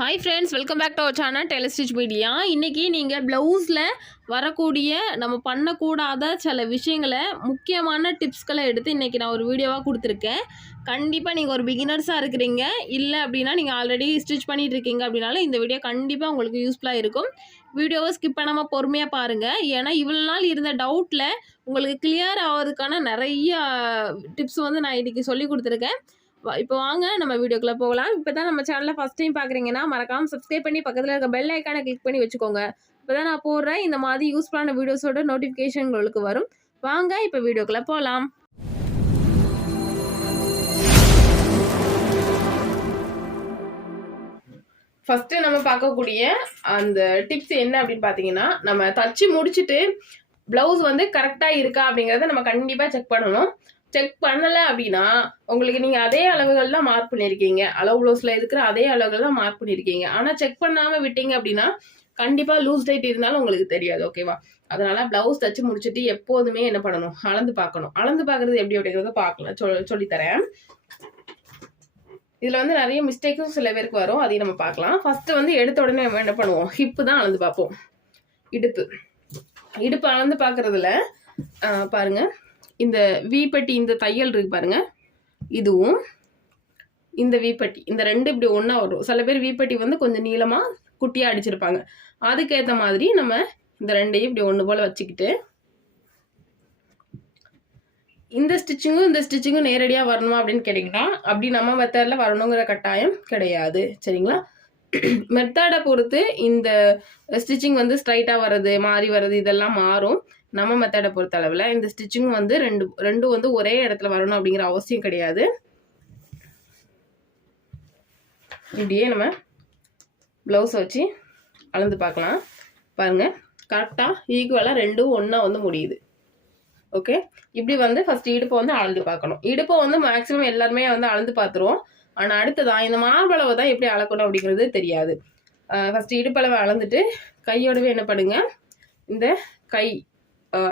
Hi friends, welcome back to our channel Tailor Stitch Media. இன்றைக்கி நீங்கள் ப்ளவுஸில் வரக்கூடிய நம்ம பண்ணக்கூடாத சில விஷயங்களை முக்கியமான டிப்ஸ்களை எடுத்து இன்றைக்கி நான் ஒரு வீடியோவாக கொடுத்துருக்கேன். கண்டிப்பாக நீங்கள் ஒரு பிகினர்ஸாக இருக்கிறீங்க, இல்லை அப்படின்னா நீங்கள் ஆல்ரெடி ஸ்டிச் பண்ணிகிட்டு இருக்கீங்க அப்படின்னாலும் இந்த வீடியோ கண்டிப்பாக உங்களுக்கு யூஸ்ஃபுல்லாக இருக்கும். வீடியோவை ஸ்கிப் பண்ணாமல் பொறுமையாக பாருங்கள். ஏன்னா இவ்வளோ நாள் இருந்த டவுட்டில் உங்களுக்கு கிளியர் ஆகிறதுக்கான நிறைய டிப்ஸ் வந்து நான் இன்றைக்கி சொல்லி கொடுத்துருக்கேன். இப்போ வாங்க நம்ம வீடியோக்குள்ளே போகலாம். இப்போ தான் நம்ம சேனலில் ஃபஸ்ட் டைம் பார்க்குறீங்கன்னா மறக்காமல் சப்ஸ்கிரைப் பண்ணி பக்கத்தில் இருக்க பெல் ஐக்கானை கிளிக் பண்ணி வச்சுக்கோங்க. இப்போ தான் நான் போடுறேன் இந்த மாதிரி யூஸ்ஃபுல்லான வீடியோஸோட நோட்டிஃபிகேஷன் உங்களுக்கு வரும். வாங்க இப்போ வீடியோக்குள்ளே போகலாம். ஃபஸ்ட்டு நம்ம பார்க்கக்கூடிய அந்த டிப்ஸ் என்ன அப்படின்னு பார்த்தீங்கன்னா, நம்ம தச்சு முடிச்சுட்டு ப்ளவுஸ் வந்து கரெக்டாக இருக்கா அப்படிங்கிறத நம்ம கண்டிப்பாக செக் பண்ணணும். செக் பண்ணலை அப்படின்னா உங்களுக்கு நீங்கள் அதே அளவுகள் தான் மார்க் பண்ணியிருக்கீங்க, அளவு ப்ளவுஸில் இருக்கிற அதே அளவுகள் தான் மார்க் பண்ணியிருக்கீங்க. ஆனால் செக் பண்ணாமல் விட்டீங்க அப்படின்னா கண்டிப்பாக லூஸ் டைட் இருந்தாலும் உங்களுக்கு தெரியாது. ஓகேவா? அதனால ப்ளவுஸ் தச்சு முடிச்சுட்டு எப்போதுமே என்ன பண்ணணும், அளந்து பார்க்கணும். அளந்து பார்க்குறது எப்படி அப்படிங்கிறத பார்க்கலாம், சொல்லித்தரேன். இதில் வந்து நிறைய மிஸ்டேக்கும் சில பேருக்கு வரும், அதையும் நம்ம பார்க்கலாம். ஃபஸ்ட்டு வந்து எடுத்த உடனே நம்ம என்ன பண்ணுவோம், ஹிப்பு தான் அளந்து பார்ப்போம். இடுப்பு அளந்து பார்க்குறதுல பாருங்கள், இந்த வீப்பட்டி, இந்த தையல் இருக்கு பாருங்க, இதுவும் இந்த வீப்பட்டி, இந்த ரெண்டு இப்படி ஒன்றா வரும். சில பேர் வீப்பட்டி வந்து கொஞ்சம் நீளமாக குட்டியாக அடிச்சிருப்பாங்க. அதுக்கேற்ற மாதிரி நம்ம இந்த ரெண்டையும் இப்படி ஒன்று போல் வச்சுக்கிட்டு, இந்த ஸ்டிச்சிங்கும் நேரடியாக வரணுமா அப்படின்னு கேட்டிங்கன்னா அப்படி நம்ம மெத்தடில் வரணுங்கிற கட்டாயம் கிடையாது. சரிங்களா? மெத்தடை பொறுத்து இந்த ஸ்டிச்சிங் வந்து ஸ்ட்ரைட்டாக வர்றது, மாறி வர்றது, இதெல்லாம் மாறும். நம்ம மெத்தடை பொறுத்த அளவில் இந்த ஸ்டிச்சிங் வந்து ரெண்டும் வந்து ஒரே இடத்துல வரணும் அப்படிங்கிற அவசியம் கிடையாது. இப்படியே நம்ம ப்ளவுஸை வச்சு அளந்து பார்க்கலாம். பாருங்கள், கரெக்டாக ஈக்குவலாக ரெண்டும் ஒன்றா வந்து முடியுது. ஓகே, இப்படி வந்து ஃபஸ்ட்டு இடுப்பை வந்து அளந்து பார்க்கணும். இடுப்பை வந்து மேக்ஸிமம் எல்லாருமே வந்து அளந்து பார்த்துருவோம். ஆனால் அடுத்ததான் இந்த மார்பளவை தான் எப்படி அளக்கணும் அப்படிங்கிறது தெரியாது. ஃபஸ்ட்டு இடுப்பளவை அளந்துட்டு கையோடவே என்ன பண்ணுங்க, இந்த கை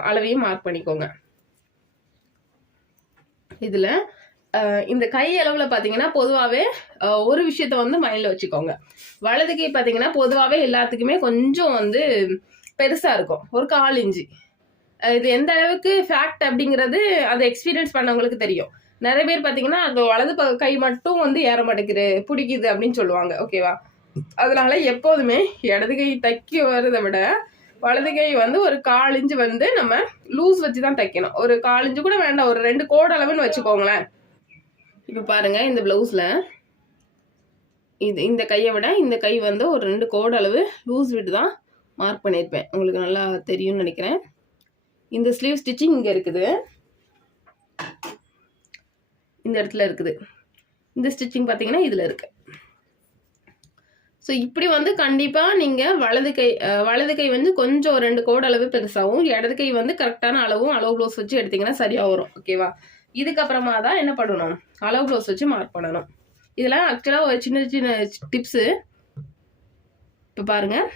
அளவையும் மார்க் பண்ணிக்கோங்க. இதில் இந்த கை அளவில் பார்த்தீங்கன்னா பொதுவாகவே ஒரு விஷயத்த வந்து மைண்டில் வச்சுக்கோங்க. வலது கை பார்த்தீங்கன்னா பொதுவாகவே எல்லாத்துக்குமே கொஞ்சம் வந்து பெருசாக இருக்கும், ஒரு 1/4 இன்ச்சு. இது எந்த அளவுக்கு ஃபேக்ட் அப்படிங்கிறது அது எக்ஸ்பீரியன்ஸ் பண்ணவங்களுக்கு தெரியும். நிறைய பேர் பார்த்தீங்கன்னா அது வலது கை மட்டும் வந்து ஏற மாட்டேங்குது, பிடிக்குது அப்படின்னு சொல்லுவாங்க. ஓகேவா? அதனால எப்போதுமே இடது கை தைக்க வரதை விட வலது கை வந்து ஒரு 1/4 இன்ச்சு வந்து நம்ம லூஸ் வச்சு தான் தைக்கணும். ஒரு 1/4 இன்ச்சு கூட வேண்டாம், ஒரு 2 கோடு அளவுன்னு வச்சுக்கோங்களேன். இப்போ பாருங்க, இந்த ப்ளவுஸில் இந்த கையை விட இந்த கை வந்து ஒரு 2 கோடு அளவு லூஸ் விட்டு தான் மார்க் பண்ணியிருப்பேன். உங்களுக்கு நல்லா தெரியும்னு நினைக்கிறேன். இந்த ஸ்லீவ் ஸ்டிச்சிங் இங்கே இருக்குது, இந்த இடத்துல இருக்குது. இந்த ஸ்டிச்சிங் பார்த்தீங்கன்னா இதில் இருக்குது. ஸோ இப்படி வந்து கண்டிப்பாக நீங்கள் வலது கை வந்து கொஞ்சம் 2 கோடு அளவு பெருசாகவும், இடது கை வந்து கரெக்டான அளவு ப்ளவுஸ் வச்சு எடுத்திங்கன்னா சரியாக வரும். ஓகேவா? இதுக்கப்புறமா தான் என்ன பண்ணணும், அளவு ப்ளவுஸ் வச்சு மார்க் பண்ணணும். இதெல்லாம் ஆக்சுவலாக ஒரு சின்ன சின்ன டிப்ஸு. இப்போ பாருங்கள்,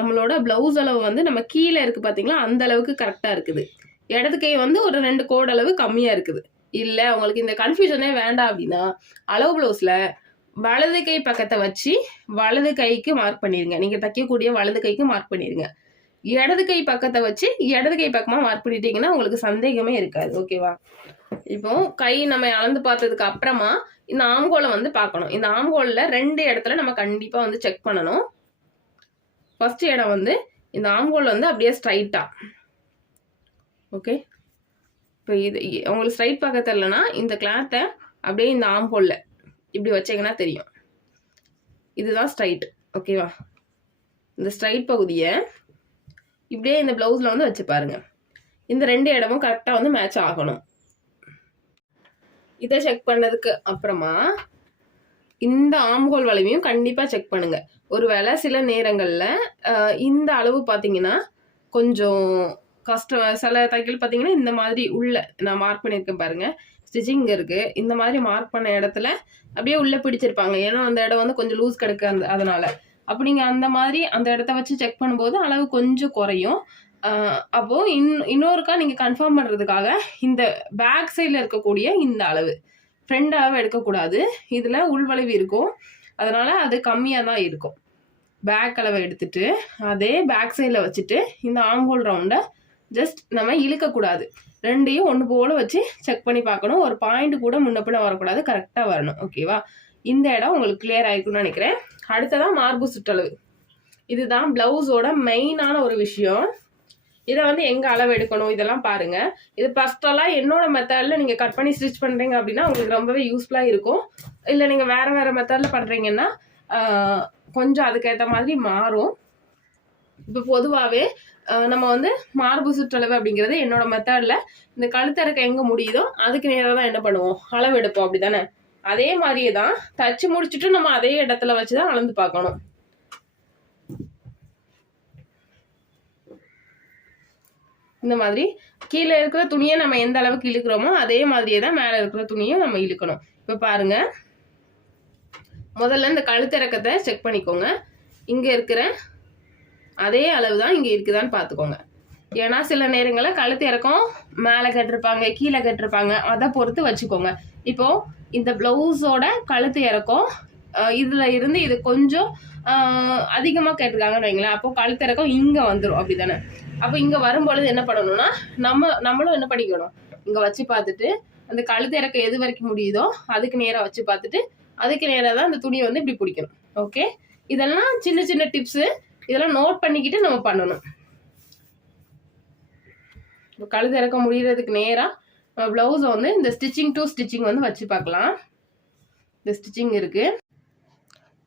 நம்மளோட ப்ளவுஸ் அளவு வந்து நம்ம கீழே இருக்குது பார்த்தீங்களா, அந்த அளவுக்கு கரெக்டாக இருக்குது. இடது கை வந்து ஒரு 2 கோடு அளவு கம்மியாக இருக்குது. இல்லை உங்களுக்கு இந்த கன்ஃபியூஷனே வேண்டாம் அப்படின்னா அளவு ப்ளவுஸில் வலது கை பக்கத்தை வச்சு வலது கைக்கு மார்க் பண்ணிடுங்க. நீங்கள் தைக்கக்கூடிய வலது கைக்கு மார்க் பண்ணிடுங்க. இடது கை பக்கத்தை வச்சு இடது கை பக்கமாக மார்க் பண்ணிட்டீங்கன்னா உங்களுக்கு சந்தேகமே இருக்காது. ஓகேவா? இப்போ கை நம்ம அளந்து பார்த்ததுக்கு அப்புறமா இந்த ஆம்கோலை வந்து பார்க்கணும். இந்த ஆம்கோலில் 2 இடத்துல நம்ம கண்டிப்பாக வந்து செக் பண்ணணும். ஃபர்ஸ்ட் இடம் வந்து இந்த ஆம்கோல் வந்து அப்படியே ஸ்ட்ரைட்டாக. ஓகே, இப்போ இது உங்களுக்கு ஸ்ட்ரைட் பார்க்க தெரியலனா இந்த கிளாத்தை அப்படியே இந்த ஆம்கோலில் இப்படி வச்சிங்கன்னா தெரியும், இதுதான் ஸ்ட்ரைட். ஓகேவா? இந்த ஸ்ட்ரைட் பகுதியை இப்படியே இந்த ப்ளவுஸில் வந்து வச்சு பாருங்கள். இந்த 2 இடமும் கரெக்டாக வந்து மேட்ச் ஆகணும். இதை செக் பண்ணதுக்கு அப்புறமா இந்த ஆம்கோல் வளைவையும் கண்டிப்பாக செக் பண்ணுங்கள். ஒருவேளை சில நேரங்களில் இந்த அளவு பார்த்தீங்கன்னா கொஞ்சம் கஷ்டம். சில தையல் பார்த்தீங்கன்னா இந்த மாதிரி உள்ள நான் மார்க் பண்ணியிருக்கேன் பாருங்கள், ஸ்டிச்சிங் இருக்குது. இந்த மாதிரி மார்க் பண்ண இடத்துல அப்படியே உள்ளே பிடிச்சிருப்பாங்க, ஏன்னா அந்த இடம் வந்து கொஞ்சம் லூஸ் கிடக்கு. அதனால அப்போ நீங்கள் அந்த மாதிரி அந்த இடத்த வச்சு செக் பண்ணும்போது அளவு கொஞ்சம் குறையும். அப்போது இன்னொருக்கா நீங்கள் கன்ஃபார்ம் பண்ணுறதுக்காக இந்த பேக் சைடில் இருக்கக்கூடிய இந்த அளவு, ஃப்ரண்ட் அளவு எடுக்கக்கூடாது. இதில் உள்வளைவு இருக்கும். அதனால அது கம்மியாக தான் இருக்கும். பேக் அளவை எடுத்துட்டு அதே பேக் சைடில் வச்சுட்டு இந்த ஆம்ஹோல் ரவுண்டை ஜஸ்ட் நம்ம இழுக்கக்கூடாது. ரெண்டையும் ஒன்று போல வச்சு செக் பண்ணி பார்க்கணும். ஒரு பாயிண்ட் கூட முன்னப்பின வரக்கூடாது, கரெக்டாக வரணும். ஓகேவா? இந்த இடம் உங்களுக்கு கிளியர் ஆகிக்கும்னு நினைக்கிறேன். அடுத்ததான் மார்பு சுற்றளவு. இதுதான் பிளவுஸோட மெயினான ஒரு விஷயம். இதை வந்து எங்கே அளவு எடுக்கணும் இதெல்லாம் பாருங்கள். இது ஃபஸ்ட்டெல்லாம் என்னோட மெத்தடில் நீங்கள் கட் பண்ணி ஸ்டிச் பண்ணுறீங்க அப்படின்னா உங்களுக்கு ரொம்பவே யூஸ்ஃபுல்லாக இருக்கும். இல்லை நீங்கள் வேறு மெத்தடில் பண்ணுறீங்கன்னா கொஞ்சம் அதுக்கேற்ற மாதிரி மாறும். இப்போ பொதுவாகவே நம்ம வந்து மார்பு சுற்றளவு அப்படிங்கிறது என்னோட மெத்தடில் இந்த கழுத்தறக்க எங்கே முடியுதோ அதுக்கு நேராக தான் என்ன பண்ணுவோம், அளவு எடுப்போம். அப்படி தானே? அதே மாதிரியே தான் தச்சு முடிச்சுட்டு நம்ம அதே இடத்துல வச்சு தான் அளந்து பார்க்கணும். இந்த மாதிரி கீழே இருக்கிற துணியை நம்ம எந்த அளவுக்கு இழுக்கிறோமோ அதே மாதிரியே தான் மேலே இருக்கிற துணியை நம்ம இழுக்கணும். இப்போ பாருங்க, முதல்ல இந்த கழுத்திறக்கத்தை செக் பண்ணிக்கோங்க. இங்கே இருக்கிற அதே அளவு தான் இங்கே இருக்குதான்னு பார்த்துக்கோங்க. ஏன்னா சில நேரங்களில் கழுத்து இறக்கம் மேலே கட்டிருப்பாங்க, கீழே கட்டிருப்பாங்க, அதை பொறுத்து வச்சுக்கோங்க. இப்போ இந்த பிளவுஸோட கழுத்து இறக்கம் இதுல இருந்து இது கொஞ்சம் அதிகமாக கேட்டிருக்காங்கன்னு வைங்களேன். அப்போ கழுத்து இறக்கம் இங்கே வந்துடும். அப்படி தானே? அப்போ இங்கே வரும்பொழுது என்ன பண்ணணும்னா நம்மளும் என்ன பண்ணிக்கணும், இங்கே வச்சு பார்த்துட்டு அந்த கழுத்து இறக்கம் எது வரைக்கும் முடியுதோ அதுக்கு நேராக வச்சு பார்த்துட்டு அதுக்கு நேராக தான் அந்த துணியை வந்து இப்படி பிடிக்கணும். ஓகே, இதெல்லாம் சின்ன சின்ன டிப்ஸு. இதெல்லாம் நோட் பண்ணிக்கிட்டு நம்ம பண்ணணும். இப்போ கழுத்து இறக்க முடியறதுக்கு நேராக ப்ளவுஸை வந்து இந்த ஸ்டிச்சிங் டு ஸ்டிச்சிங் வந்து வச்சு பார்க்கலாம். இந்த ஸ்டிச்சிங் இருக்குது.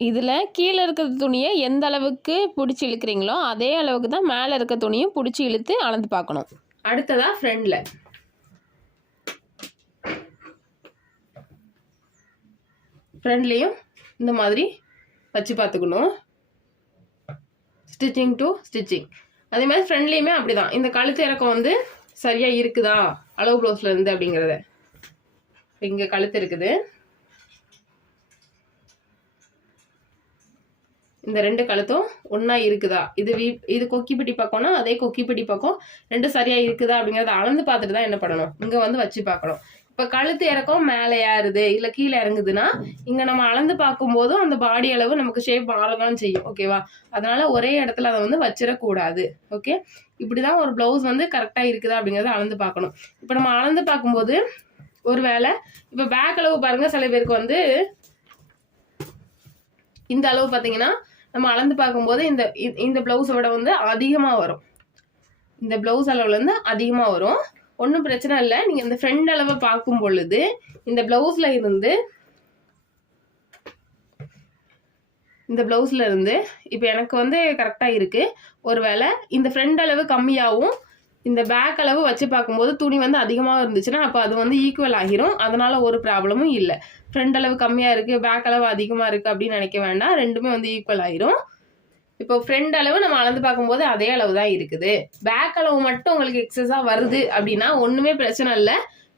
இதில் கீழே இருக்கிற துணியை எந்த அளவுக்கு பிடிச்சி இழுக்கிறீங்களோ அதே அளவுக்கு தான் மேலே இருக்க துணியும் பிடிச்சி இழுத்து அளந்து பார்க்கணும். அடுத்ததாக ஃப்ரண்ட்லேயும் இந்த மாதிரி வச்சு பார்த்துக்கணும். Stitching to stitching. அதே மாதிரி ஃப்ரண்ட்லேயுமே அப்படி தான். இந்த கழுத்து இறக்கம் வந்து சரியாக இருக்குதா அளவு ப்ளவுஸில் இருந்து அப்படிங்கிறத. இங்கே கழுத்து இருக்குது, இந்த ரெண்டு கழுத்தும் ஒன்றா இருக்குதா, இது கொக்கிப்பிடி பக்கம்னா அதே கொக்கிப்பிடி பக்கம் ரெண்டும் சரியாக இருக்குதா அப்படிங்கிறத அளந்து பார்த்துட்டு தான் என்ன பண்ணணும், இங்கே வந்து வச்சு பார்க்கணும். இப்போ கழுத்து இறக்கம் மேலே ஏறுது இல்லை கீழே இறங்குதுன்னா இங்கே நம்ம அளந்து பார்க்கும்போதும் அந்த பாடி அளவு நமக்கு ஷேப் மாறதான் செய்யும். ஓகேவா? அதனால ஒரே இடத்துல அதை வந்து வச்சிடக்கூடாது. ஓகே, இப்படிதான் ஒரு பிளவுஸ் வந்து கரெக்டாக இருக்குதா அப்படிங்கிறத அளந்து பார்க்கணும். இப்போ நம்ம அளந்து பார்க்கும்போது ஒரு வேளை இப்போ பேக் அளவு பாருங்க, சில பேருக்கு வந்து இந்த அளவு பார்த்தீங்கன்னா நம்ம அளந்து பார்க்கும்போது இந்த பிளவுஸோட வந்து அதிகமாக வரும். இந்த பிளவுஸ் அளவுலேருந்து அதிகமாக வரும். ஒன்றும் பிரச்சனை இல்லை. நீங்கள் இந்த ஃப்ரண்ட் அளவை பார்க்கும் பொழுது இந்த பிளவுஸ்ல இருந்து இப்போ எனக்கு வந்து கரெக்டாக இருக்குது. ஒருவேளை இந்த ஃப்ரண்ட் அளவு கம்மியாகவும் இந்த பேக் அளவு வச்சு பார்க்கும்போது துணி வந்து அதிகமாக இருந்துச்சுன்னா அப்போ அது வந்து ஈக்குவல் ஆகிரும். அதனால ஒரு ப்ராப்ளமும் இல்லை. ஃப்ரண்ட் அளவு கம்மியாக இருக்குது, பேக் அளவு அதிகமாக இருக்குது அப்படின்னு நினைக்க வேண்டாம். ரெண்டுமே வந்து ஈக்குவல் ஆகிரும். இப்போ ஃப்ரண்ட் அளவு நம்ம அளந்து பார்க்கும்போது அதே அளவு தான் இருக்குது. பேக் அளவு மட்டும் உங்களுக்கு எக்ஸஸாக வருது அப்படின்னா ஒன்றுமே பிரச்சனை இல்லை.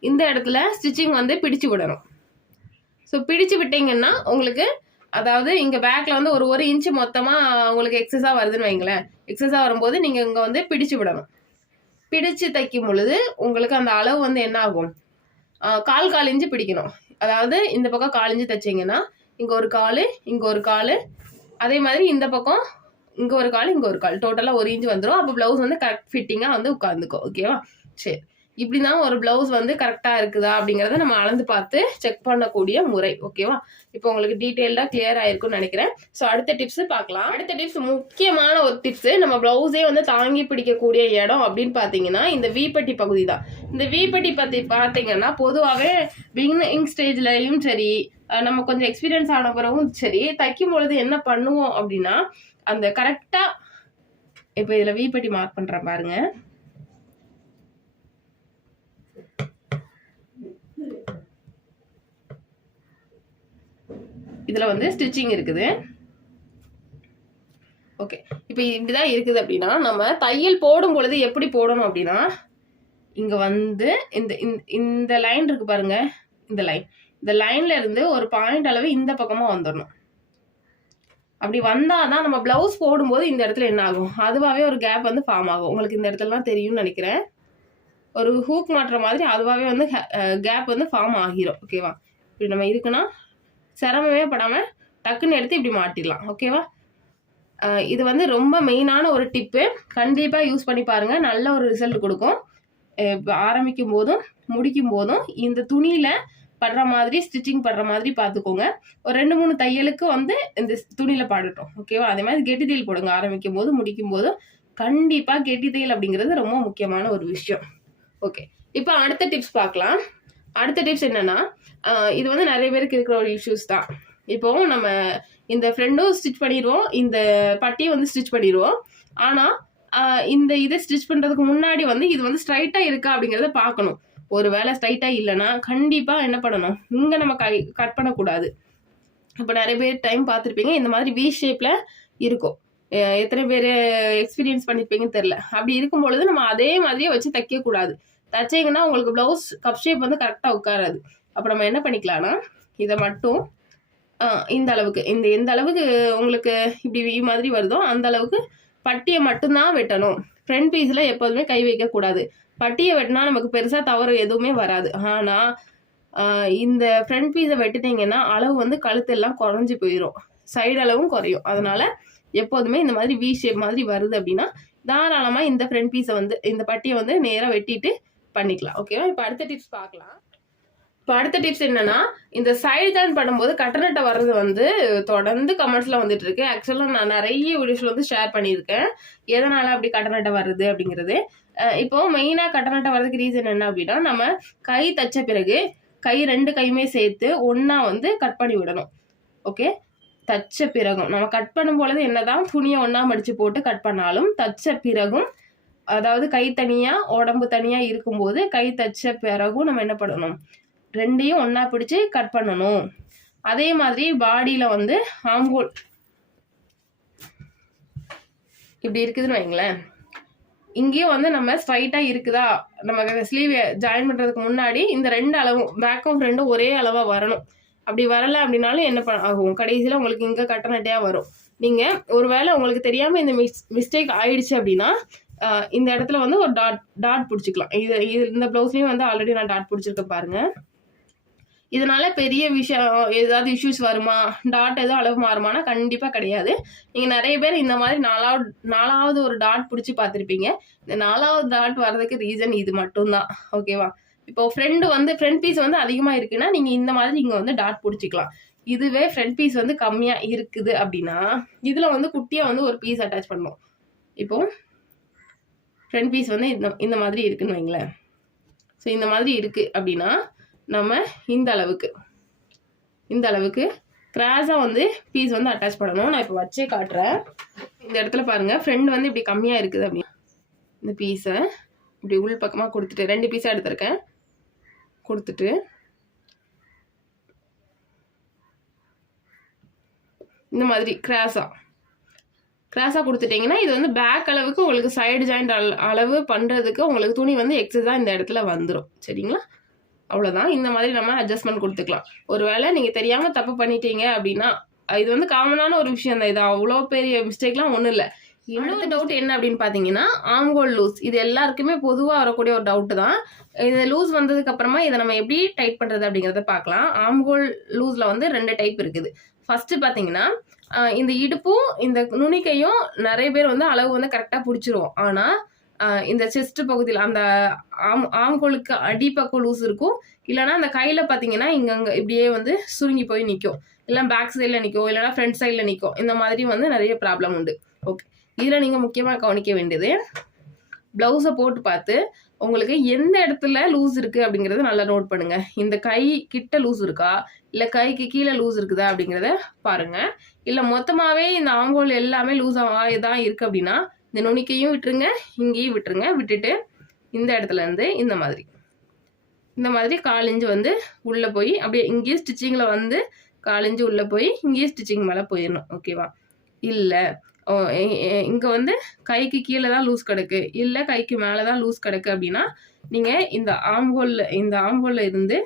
இந்த இடத்துல ஸ்டிச்சிங் வந்து பிடிச்சு விடணும். ஸோ பிடிச்சு விட்டீங்கன்னா உங்களுக்கு, அதாவது இங்கே பேக்கில் வந்து ஒரு இன்ச்சு மொத்தமாக உங்களுக்கு எக்ஸஸாக வருதுன்னு வைங்களேன். எக்ஸஸாக வரும்போது நீங்கள் இங்கே வந்து பிடிச்சு விடணும். பிடிச்சு தைக்கும் பொழுது உங்களுக்கு அந்த அளவு வந்து என்ன ஆகும், கால் இன்ச்சு பிடிக்கணும். அதாவது இந்த பக்கம் 4 இன்ச்சு தைச்சிங்கன்னா இங்கே ஒரு கால், இங்கே ஒரு கால், அதே மாதிரி இந்த பக்கம் இங்கே ஒரு கால், இங்கே ஒரு கால், டோட்டலாக 1 இன்ச்சு வந்துடும். அப்போ ப்ளவுஸ் வந்து கரெக்ட் ஃபிட்டிங்காக வந்து உட்காந்துக்கும். ஓகேவா? சரி, இப்படி தான் ஒரு ப்ளவுஸ் வந்து கரெக்டாக இருக்குதா அப்படிங்கிறத நம்ம அளந்து பார்த்து செக் பண்ணக்கூடிய முறை. ஓகேவா? இப்போ உங்களுக்கு டீட்டெயில்டாக கிளியர் ஆயிருக்கும்னு நினைக்கிறேன். ஸோ அடுத்த டிப்ஸ் பார்க்கலாம். அடுத்த டிப்ஸ், முக்கியமான ஒரு டிப்ஸ், நம்ம ப்ளவுஸே வந்து தாங்கி பிடிக்கக்கூடிய இடம் அப்படின்னு பார்த்தீங்கன்னா இந்த வீப்பட்டி பகுதி தான். இந்த வீப்பட்டி பற்றி பார்த்தீங்கன்னா பொதுவாகவே பிகினிங் ஸ்டேஜ்லையும் சரி, நம்ம கொஞ்சம் எக்ஸ்பீரியன்ஸ் ஆன பிறகும் சரி, தைக்கும் பொழுது என்ன பண்ணுவோம் அப்படின்னா அந்த கரெக்டாக, இப்போ இதில் வீப்பட்டி மார்க் பண்ணுறேன் பாருங்க. இதில் வந்து ஸ்டிச்சிங் இருக்குது. ஓகே, இப்போ இப்படிதான் இருக்குது அப்படின்னா நம்ம தையல் போடும் பொழுது எப்படி போடணும் அப்படின்னா இங்கே வந்து இந்த லைன் இருக்கு பாருங்க, இந்த லைன்ல இருந்து ஒரு பாயிண்ட் அளவு இந்த பக்கமாக வந்துடணும். அப்படி வந்தாதான் நம்ம பிளவுஸ் போடும்போது இந்த இடத்துல என்ன ஆகும், அதுவாகவே ஒரு கேப் வந்து ஃபார்ம் ஆகும். உங்களுக்கு இந்த இடத்துலலாம் தெரியும்னு நினைக்கிறேன். ஒரு ஹூக் மாட்டுற மாதிரி அதுவாகவே வந்து கேப் வந்து ஃபார்ம் ஆகிரும். ஓகேவா? இப்படி நம்ம இருக்குன்னா சிரமமே படாமல் டக்குன்னு எடுத்து இப்படி மாட்டிடலாம். ஓகேவா? இது வந்து ரொம்ப மெயினான ஒரு டிப்பு. கண்டிப்பாக யூஸ் பண்ணி பாருங்கள், நல்ல ஒரு ரிசல்ட் கொடுக்கும். ஆரம்பிக்கும் போதும் முடிக்கும் போதும் இந்த துணியில் படுற மாதிரி ஸ்டிச்சிங் படுற மாதிரி பார்த்துக்கோங்க. ஒரு 2-3 தையலுக்கு வந்து இந்த துணியில் பாடட்டும். ஓகேவா? அதே மாதிரி கெட்டி தையல் போடுங்க. ஆரம்பிக்கும் போது முடிக்கும் போதும் கண்டிப்பாக கெட்டி தையல் அப்படிங்கிறது ரொம்ப முக்கியமான ஒரு விஷயம். ஓகே, இப்போ அடுத்த டிப்ஸ் பார்க்கலாம். அடுத்த டிப்ஸ் என்னன்னா, இது வந்து நிறைய பேருக்கு இருக்கிற ஒரு இஷ்யூஸ் தான். இப்போ நம்ம இந்த ஃப்ரெண்டும் ஸ்டிச் பண்ணிடுவோம், இந்த பட்டியும் வந்து ஸ்டிச் பண்ணிடுவோம். ஆனால் இந்த இதை ஸ்டிச் பண்ணுறதுக்கு முன்னாடி வந்து இது வந்து ஸ்ட்ரைட்டாக இருக்கா அப்படிங்கிறத பார்க்கணும். ஒரு வேளை ஸ்ட்ரைட்டாக இல்லைன்னா கண்டிப்பாக என்ன பண்ணணும், இங்கே நம்ம கட் பண்ணக்கூடாது. இப்போ நிறைய பேர் டைம் பார்த்துருப்பீங்க, இந்த மாதிரி வி ஷேப்பில் இருக்கும். எத்தனை பேர் எக்ஸ்பீரியன்ஸ் பண்ணியிருப்பீங்கன்னு தெரில. அப்படி இருக்கும் பொழுது நம்ம அதே மாதிரியே வச்சு தைக்கக்கூடாது. தைச்சிங்கன்னா உங்களுக்கு ப்ளவுஸ் கப் ஷேப் வந்து கரெக்டாக உட்காராது. அப்போ நம்ம என்ன பண்ணிக்கலாம்னா, இதை மட்டும் இந்த அளவுக்கு, எந்த அளவுக்கு உங்களுக்கு இப்படி வி மாதிரி வருதோ அந்த அளவுக்கு பட்டியை மட்டும்தான் வெட்டணும். ஃப்ரண்ட் பீஸில் எப்போதுமே கை வைக்கக்கூடாது. பட்டியை வெட்டினா நமக்கு பெருசாக தவறு எதுவுமே வராது. ஆனால் இந்த ஃப்ரண்ட் பீஸை வெட்டினீங்கன்னா அளவு வந்து கழுத்தெல்லாம் குறைஞ்சி போயிடும், சைடு அளவும் குறையும். அதனால் எப்போதுமே இந்த மாதிரி வி ஷேப் மாதிரி வருது அப்படின்னா தாராளமாக இந்த ஃப்ரண்ட் பீஸை வந்து இந்த பட்டியை வந்து நேராக வெட்டிட்டு பண்ணிக்கலாம். ஓகேவா? இப்போ அடுத்த டிப்ஸ் பார்க்கலாம். இப்போ அடுத்த டிப்ஸ் என்னன்னா, இந்த சைடு டர்ன் பண்ணும்போது கட்டநட்டை வர்றது வந்து தொடர்ந்து கமெண்ட்ஸ்ல வந்துட்டு இருக்கு. ஆக்சுவலாக நான் நிறைய வீடியோஸ்ல வந்து ஷேர் பண்ணியிருக்கேன், எதனால அப்படி கட்டநட்டை வருது அப்படிங்கிறது. இப்போ மெயினாக கட்டநட்டை வர்றதுக்கு ரீசன் என்ன அப்படின்னா, நம்ம கை தச்ச பிறகு கை 2 கையுமே சேர்த்து ஒன்றா வந்து கட் பண்ணி விடணும். ஓகே, தச்ச பிறகும் நம்ம கட் பண்ணும் பொழுது என்னதான் துணியை ஒன்றா மடிச்சு போட்டு கட் பண்ணாலும் தச்ச பிறகும், அதாவது கை தனியாக உடம்பு தனியாக இருக்கும்போது கை தச்ச பிறகும் நம்ம என்ன பண்ணணும், ரெண்டையும் ஒன்றா பிடிச்சி கட் பண்ணணும். அதே மாதிரி பாடியில் வந்து ஆம்ஹோல் இப்படி இருக்குதுன்னு வைங்களேன், இங்கேயும் வந்து நம்ம ஸ்ட்ரைட்டாக இருக்குதா, நம்ம ஸ்லீவ் ஜாயின் பண்ணுறதுக்கு முன்னாடி இந்த 2 அளவும் பேக்கும் ஃப்ரண்டும் ஒரே அளவாக வரணும். அப்படி வரலை அப்படின்னாலும் என்ன ஆகும், கடைசியில் உங்களுக்கு இங்கே கட்டநட்டையாக வரும். நீங்கள் ஒரு வேளை உங்களுக்கு தெரியாமல் இந்த மிஸ்டேக் ஆயிடுச்சு அப்படின்னா இந்த இடத்துல வந்து ஒரு டாட் பிடிச்சிக்கலாம். இந்த ப்ளவுஸ்லேயும் வந்து ஆல்ரெடி நான் டாட் பிடிச்சிருக்கேன் பாருங்கள். இதனால பெரிய விஷயம் ஏதாவது இஷ்யூஸ் வருமா, டாட் எதுவும் அளவு மாறுமானா கண்டிப்பாக கிடையாது. நீங்கள் நிறைய பேர் இந்த மாதிரி நாலாவது ஒரு டாட் பிடிச்சி பார்த்துருப்பீங்க. இந்த 4வது டாட் வர்றதுக்கு ரீசன் இது மட்டும்தான். ஓகேவா? இப்போ ஃப்ரண்ட் பீஸ் வந்து அதிகமாக இருக்குன்னா நீங்கள் இந்த மாதிரி இங்கே வந்து டாட் பிடிச்சிக்கலாம். இதுவே ஃப்ரண்ட் பீஸ் வந்து கம்மியாக இருக்குது அப்படின்னா இதில் வந்து குட்டியாக வந்து ஒரு பீஸ் அட்டாச் பண்ணணும். இப்போ ஃப்ரண்ட் பீஸ் வந்து இந்த மாதிரி இருக்குன்னு வைங்களேன். ஸோ இந்த மாதிரி இருக்குது அப்படின்னா நம்ம இந்த அளவுக்கு கிராஸாக வந்து பீஸ் வந்து அட்டாச் பண்ணணும். நான் இப்போ வச்சே காட்டுறேன். இந்த இடத்துல பாருங்கள், ஃப்ரண்ட் வந்து இப்படி கம்மியாக இருக்குது அப்படின்னு இந்த பீஸை இப்படி உள் பக்கமாக கொடுத்துட்டு 2 பீஸாக எடுத்திருக்கேன், கொடுத்துட்டு இந்த மாதிரி கிராஸாக கொடுத்துட்டிங்கன்னா இது வந்து பேக் அளவுக்கு உங்களுக்கு சைடு ஜாயிண்ட் அளவு பண்ணுறதுக்கு உங்களுக்கு துணி வந்து எக்ஸஸாக இந்த இடத்துல வந்துடும். சரிங்களா? அவ்வளோதான். இந்த மாதிரி நம்ம அட்ஜஸ்ட்மெண்ட் கொடுத்துக்கலாம். ஒருவேளை நீங்கள் தெரியாமல் தப்பு பண்ணிட்டீங்க அப்படின்னா இது வந்து காமனான ஒரு விஷயம் தான், இது அவ்வளோ பெரிய மிஸ்டேக்லாம் ஒன்றும் இல்லை. இன்னொரு டவுட் என்ன அப்படின்னு பார்த்தீங்கன்னா, ஆம்ஹோல் லூஸ். இது எல்லாருக்குமே பொதுவாக வரக்கூடிய ஒரு டவுட்டு தான். இது லூஸ் வந்ததுக்கு அப்புறமா இதை நம்ம எப்படி டைட் பண்ணுறது அப்படிங்கிறத பார்க்கலாம். ஆம்ஹோல் லூஸில் வந்து 2 டைப் இருக்குது. ஃபர்ஸ்ட் பார்த்தீங்கன்னா, இந்த இடுப்பும் இந்த நுனிக்கையும் நிறைய பேர் வந்து அளவு வந்து கரெக்டாக பிடிச்சிருவோம். ஆனால் இந்த செஸ்ட் பகுதியில் அந்த ஆம்ஹோலுக்கு அடிப்பக்கம் லூஸ் இருக்கும். இல்லைனா அந்த கையில் பார்த்தீங்கன்னா இங்கே இப்படியே வந்து சுருங்கி போய் நிற்கும், இல்லை பேக் சைடில் நிற்கும், இல்லைனா ஃப்ரண்ட் சைடில் நிற்கும். இந்த மாதிரி வந்து நிறைய ப்ராப்ளம் உண்டு. ஓகே, இதில் நீங்கள் முக்கியமாக கவனிக்க வேண்டியது, ப்ளவுஸை போட்டு பார்த்து உங்களுக்கு எந்த இடத்துல லூஸ் இருக்குது அப்படிங்கிறத நல்லா நோட் பண்ணுங்கள். இந்த கை கிட்ட லூஸ் இருக்கா, இல்லை கைக்கு கீழே லூஸ் இருக்குதா அப்படிங்கிறத பாருங்கள். இல்லை மொத்தமாகவே இந்த ஆம்ஹோல் எல்லாமே லூஸாக தான் இருக்குது அப்படின்னா இந்த நுனிக்கையும் விட்டுருங்க, இங்கேயும் விட்டுருங்க. விட்டுட்டு இந்த இடத்துல இருந்து இந்த மாதிரி 1/4 இன்ச்சு வந்து உள்ளே போய் அப்படியே இங்கேயும் ஸ்டிச்சிங்கில் வந்து 1/4 இன்ச்சு உள்ளே போய் இங்கேயும் ஸ்டிச்சிங் மேலே போயிடணும். ஓகேவா? இல்லை இங்கே வந்து கைக்கு கீழே தான் லூஸ் கிடக்கு, இல்லை கைக்கு மேலே தான் லூஸ் கிடக்கு அப்படின்னா நீங்கள் இந்த ஆம்ஹோலில் இருந்து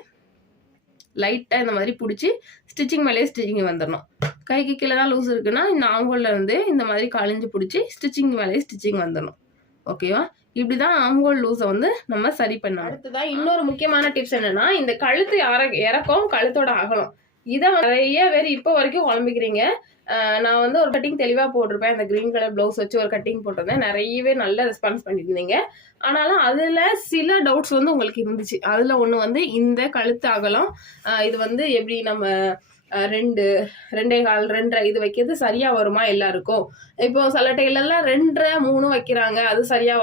லைட்டாக இந்த மாதிரி பிடிச்சி ஸ்டிச்சிங் மேலேயே ஸ்டிச்சிங் வந்துடணும். கைக்கு கீழே தான் லூஸ் இருக்குன்னா இந்த ஆம்ஹோலில் இருந்து இந்த மாதிரி 1/4 இன்ச்சு பிடிச்சி ஸ்டிச்சிங் மேலேயே ஸ்டிச்சிங் வந்துடணும். ஓகேவா? இப்படி தான் ஆம்ஹோல் லூஸை வந்து நம்ம சரி பண்ணணும். அடுத்ததான் இன்னொரு முக்கியமான டிப்ஸ் என்னன்னா, இந்த கழுத்து இறக்கம் கழுத்தோட அகலம் இதை நிறைய பேர் இப்போ வரைக்கும் குழம்பிக்கிறீங்க. நான் வந்து ஒரு கட்டிங் தெளிவாக போட்டிருப்பேன். அந்த க்ரீன் கலர் ப்ளவுஸ் வச்சு ஒரு கட்டிங் போட்டிருந்தேன். நிறையவே நல்ல ரெஸ்பான்ஸ் பண்ணியிருந்தீங்க. ஆனாலும் அதில் சில டவுட்ஸ் வந்து உங்களுக்கு இருந்துச்சு. அதில் ஒன்று வந்து இந்த கழுத்து அகலம் இது வந்து எப்படி நம்ம 2, 2.25, 2.5 இது வைக்கிறது சரியா வருமா எல்லாருக்கும்? இப்போ சில டெய்லர்லாம் 2.5, 3 வைக்கிறாங்க. அது சரியா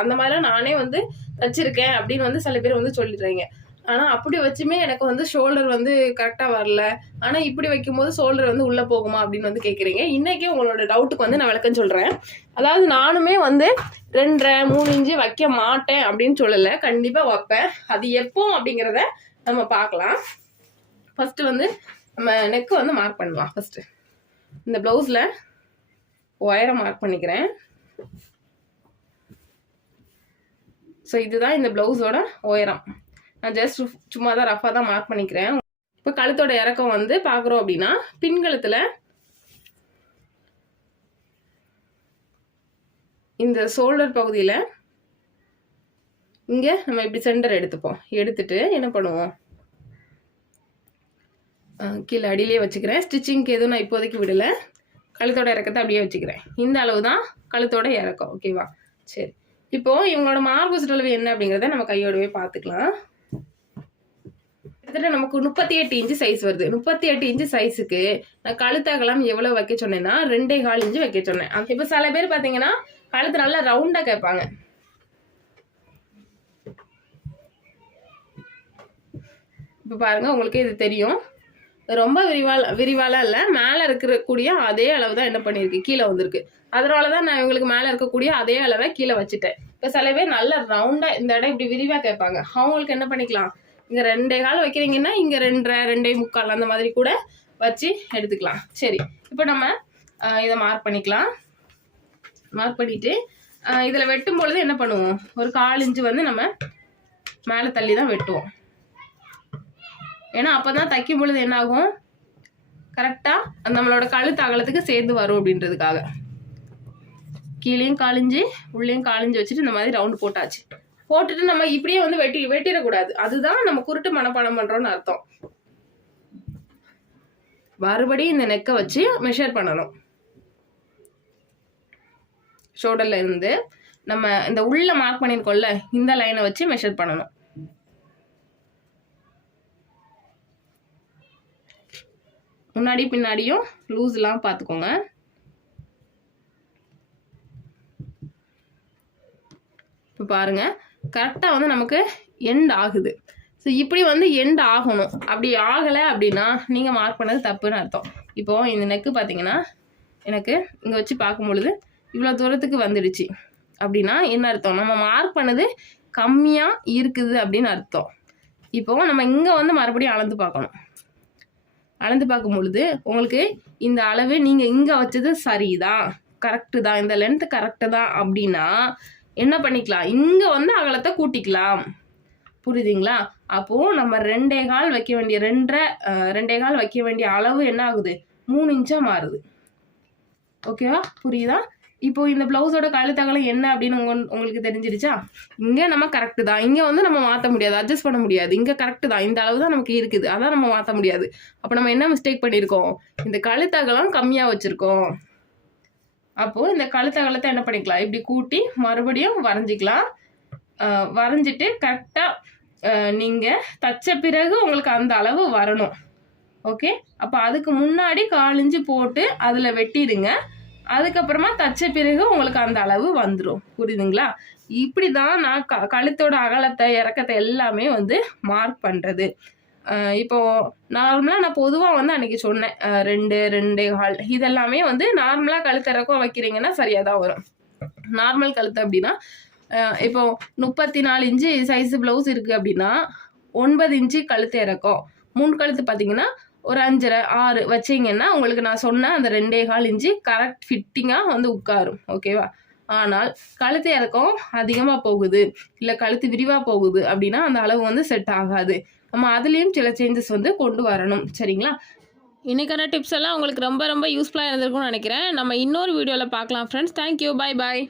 அந்த மாதிரிலாம் நானே வந்து வச்சிருக்கேன் அப்படின்னு வந்து சில பேர் வந்து சொல்லிடுறீங்க. ஆனால் அப்படி வச்சுமே எனக்கு வந்து ஷோல்டர் வந்து கரெக்டாக வரல. ஆனால் இப்படி வைக்கும்போது ஷோல்டர் வந்து உள்ளே போகுமா அப்படின்னு வந்து கேட்குறீங்க. இன்றைக்கி உங்களோட டவுட்டுக்கு வந்து நான் விளக்கம் சொல்கிறேன். அதாவது நானுமே வந்து 2.5, 3 இன்ச்சு வைக்க மாட்டேன் அப்படின்னு சொல்லலை. கண்டிப்பாக வைப்பேன். அது எப்போ அப்படிங்கிறத நம்ம பார்க்கலாம். ஃபஸ்ட்டு வந்து நம்ம நெக்கு வந்து மார்க் பண்ணலாம். ஃபஸ்ட்டு இந்த ப்ளவுஸில் ஒயரை மார்க் பண்ணிக்கிறேன். ஸோ இதுதான் இந்த ப்ளவுஸோட உயரம். நான் ஜஸ்ட் சும்மா தான் ரஃபாக தான் மார்க் பண்ணிக்கிறேன். இப்போ கழுத்தோட இறக்கம் வந்து பார்க்குறோம் அப்படின்னா பின்கழுத்தில் இந்த ஷோல்டர் பகுதியில் இங்கே நம்ம இப்படி சென்டர் எடுத்துப்போம். எடுத்துட்டு என்ன பண்ணுவோம், கீழே அடியிலே வச்சுக்கிறேன். ஸ்டிச்சிங்க்கு எதுவும் நான் இப்போதைக்கு விடலை. கழுத்தோட இறக்கத்தை அப்படியே வச்சுக்கிறேன். இந்த அளவு தான் கழுத்தோட இறக்கம். ஓகேவா? சரி, இப்போது இவங்களோட மார்பு சுற்றளவு என்ன அப்படிங்கிறத நம்ம கையோடவே பார்த்துக்கலாம். கிட்டத்தட்ட நமக்கு 38 இன்ச்சு சைஸ் வருது. 38 இன்ச்சு சைஸுக்கு நான் கழுத்து அகலம் எவ்வளோ வைக்க சொன்னேன்னா 2.25 இன்ச்சு வைக்க சொன்னேன். இப்போ சில பேர் பார்த்தீங்கன்னா கழுத்து நல்லா ரவுண்டாக கேட்பாங்க. இப்போ பாருங்க, உங்களுக்கு இது தெரியும். ரொம்ப விரிவாலாம் இல்லை, மேலே இருக்கக்கூடிய அதே அளவு தான் என்ன பண்ணியிருக்கு, கீழே வந்திருக்கு. அதனால தான் நான் இவங்களுக்கு மேலே இருக்கக்கூடிய அதே அளவை கீழே வச்சுட்டேன். இப்போ சில பேர் நல்லா ரவுண்டாக இந்த இடம் இப்படி விரிவாக கேட்பாங்க. அவங்களுக்கு என்ன பண்ணிக்கலாம், இங்கே 2.25 வைக்கிறீங்கன்னா இங்கே 2.5, 2.25 அந்த மாதிரி கூட வச்சு எடுத்துக்கலாம். சரி, இப்போ நம்ம இதை மார்க் பண்ணிக்கலாம். மார்க் பண்ணிவிட்டு இதில் வெட்டும் பொழுது என்ன பண்ணுவோம், ஒரு 1/4 இன்ச்சு வந்து நம்ம மேலே தள்ளி தான் வெட்டுவோம். ஏன்னா அப்போ தான் தைக்கும் பொழுது என்ன ஆகும், கரெக்டாக நம்மளோட கழுத்து அகலத்துக்கு சேர்ந்து வரும் அப்படின்றதுக்காக. கீழேயும் 1/4 இன்ச்சு உள்ளேயும் 1/4 இன்ச்சு வச்சுட்டு இந்த மாதிரி ரவுண்டு போட்டாச்சு. போட்டுட்டு நம்ம இப்படியே வந்து வெட்டிடக்கூடாது. அதுதான் நம்ம குருட்டு மனப்பாடம் பண்ணுறோன்னு அர்த்தம். மறுபடியும் இந்த நெக்கை வச்சு மெஷர் பண்ணணும். ஷோல்டர்ல இருந்து நம்ம இந்த உள்ள மார்க் பண்ணியிருக்கோம்ல, இந்த லைனை வச்சு மெஷர் பண்ணணும். முன்னாடி பின்னாடியும் லூஸ்லாம் பார்த்துக்கோங்க. இப்போ பாருங்க, கரெக்டாக வந்து நமக்கு எண்ட் ஆகுது. ஸோ இப்படி வந்து எண்ட் ஆகணும். அப்படி ஆகலை அப்படின்னா நீங்கள் மார்க் பண்ணது தப்புன்னு அர்த்தம். இப்போது இந்த நெக்கு பார்த்தீங்கன்னா எனக்கு இங்கே வச்சு பார்க்கும் பொழுது இவ்வளோ தூரத்துக்கு வந்துடுச்சு அப்படின்னா என்ன அர்த்தம், நம்ம மார்க் பண்ணது கம்மியாக இருக்குது அப்படின்னு அர்த்தம். இப்போது நம்ம இங்கே வந்து மறுபடியும் அளந்து பார்க்கணும். அளந்து பார்க்கும் பொழுது உங்களுக்கு இந்த அளவு நீங்கள் இங்கே வச்சது சரிதான், கரெக்டு தான், இந்த லென்த்து கரெக்டு தான் அப்படின்னா என்ன பண்ணிக்கலாம், இங்கே வந்து அகலத்தை கூட்டிக்கலாம். புரியுதுங்களா? அப்போது நம்ம 2.25 வைக்க வேண்டிய 2.25 வைக்க வேண்டிய அளவு என்ன ஆகுது, 3 இன்ச்சாக மாறுது. ஓகேவா? புரியுதா? இப்போது இந்த ப்ளவுஸோட கழுத்தகலம் என்ன அப்படின்னு உங்களுக்கு தெரிஞ்சிருச்சா? இங்கே நம்ம கரெக்டு தான், இங்கே வந்து நம்ம மாற்ற முடியாது, அட்ஜஸ்ட் பண்ண முடியாது. இங்கே கரெக்டு தான், இந்த அளவு தான் நமக்கு இருக்குது, அதான் நம்ம மாற்ற முடியாது. அப்போ நம்ம என்ன மிஸ்டேக் பண்ணியிருக்கோம், இந்த கழுத்தகலம் கம்மியாக வச்சுருக்கோம். அப்போது இந்த கழுத்தகலத்தை என்ன பண்ணிக்கலாம், இப்படி கூட்டி மறுபடியும் வரைஞ்சிக்கலாம். வரைஞ்சிட்டு கரெக்டாக நீங்கள் தச்ச பிறகு உங்களுக்கு அந்த அளவு வரணும். ஓகே, அப்போ அதுக்கு முன்னாடி 1/4 இன்ச்சு போட்டு அதில் வெட்டிடுங்க. அதுக்கப்புறமா தச்ச பிறகு உங்களுக்கு அந்த அளவு வந்துடும். புரியுதுங்களா? இப்படி தான் நான் கழுத்தோட அகலத்தை இறக்கத்தை எல்லாமே வந்து மார்க் பண்ணுறது. இப்போது நார்மலாக நான் பொதுவாக வந்து அன்றைக்கி சொன்னேன் 2, 2.25 இதெல்லாமே வந்து நார்மலாக கழுத்து இறக்கம் வைக்கிறீங்கன்னா சரியாக தான் வரும். நார்மல் கழுத்து அப்படின்னா இப்போது 34 இன்ச்சு சைஸு ப்ளவுஸ் இருக்குது அப்படின்னா 9 இன்ச்சு கழுத்து இறக்கம். முன் கழுத்து பார்த்தீங்கன்னா ஒரு 5.5, 6 வச்சிங்கன்னா உங்களுக்கு நான் சொன்ன அந்த 2.25 இன்ச்சு கரெக்ட் ஃபிட்டிங்காக வந்து உட்காரும். ஓகேவா? ஆனால் கழுத்து இறக்கம் அதிகமாக போகுது, இல்லை கழுத்து விரிவாக போகுது அப்படின்னா அந்த அளவு வந்து செட் ஆகாது. நம்ம அதுலேயும் சில சேஞ்சஸ் வந்து கொண்டு வரணும். சரிங்களா? இன்றைக்கான டிப்ஸ் எல்லாம் உங்களுக்கு ரொம்ப ரொம்ப யூஸ்ஃபுல்லாக இருந்திருக்கும்னு நினைக்கிறேன். நம்ம இன்னொரு வீடியோவில் பார்க்கலாம் ஃப்ரெண்ட்ஸ். தேங்க்யூ, பாய் பாய்.